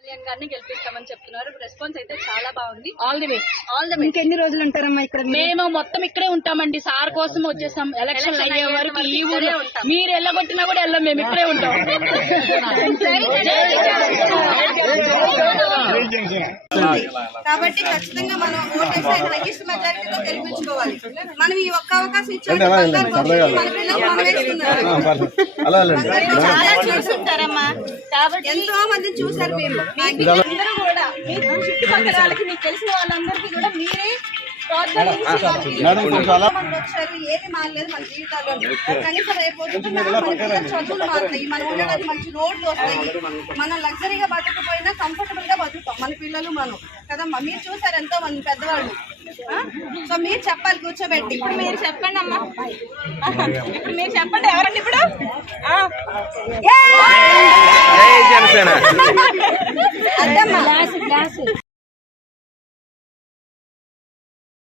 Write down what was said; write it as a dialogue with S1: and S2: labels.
S1: గారిని గెలిపిస్తామని చెప్తున్నారు. రెస్పాన్స్ అయితే చాలా బాగుంది.
S2: All the way.
S3: ఇంకెన్ని రోజులు ఉంటారమ్మా ఇక్కడ?
S2: మేము మొత్తం ఇక్కడే ఉంటామండి. సార్ కోసం వచ్చేసాం. ఎలక్షన్ అయ్యే వరకు ఈ ఊళ్ళో మీరు వెళ్ళగొట్టినా కూడా వెళ్ళాం, మేము ఇక్కడే ఉంటాం.
S4: కాబట్టి ఖచ్చితంగా మనం ఓటేసి హైయెస్ట్ మెజారిటీతో గెలిపించుకోవాలి. మనం ఈ ఒక్క అవకాశం ఇచ్చాము. చాలా చూసుంటారమ్మా, కాబట్టి ఎంతో మందిని చూసారు మీరు. అందరూ కూడా మీ చుట్టుపక్కల వాళ్ళకి, మీకు తెలిసిన వాళ్ళందరికీ కూడా మీరే వచ్చారు. ఏమి మారలేదు మన జీవితాల్లో. కనీసం రేపు చదువులు మారుతాయి, మన ఉండడానికి మంచి రోడ్లు వస్తాయి, మనం లగ్జరీగా బతకపోయినా కంఫర్టబుల్ గా బతుకుతాం మన పిల్లలు మనం కదమ్మా. మీరు చూసారు ఎంతో మంది పెద్దవాళ్ళు. సో మీరు చెప్పాలి కూర్చోబెట్టి. ఇప్పుడు మీరు చెప్పండి అమ్మా, ఇప్పుడు మీరు చెప్పండి ఎవరండి ఇప్పుడు? అద్దమ్మా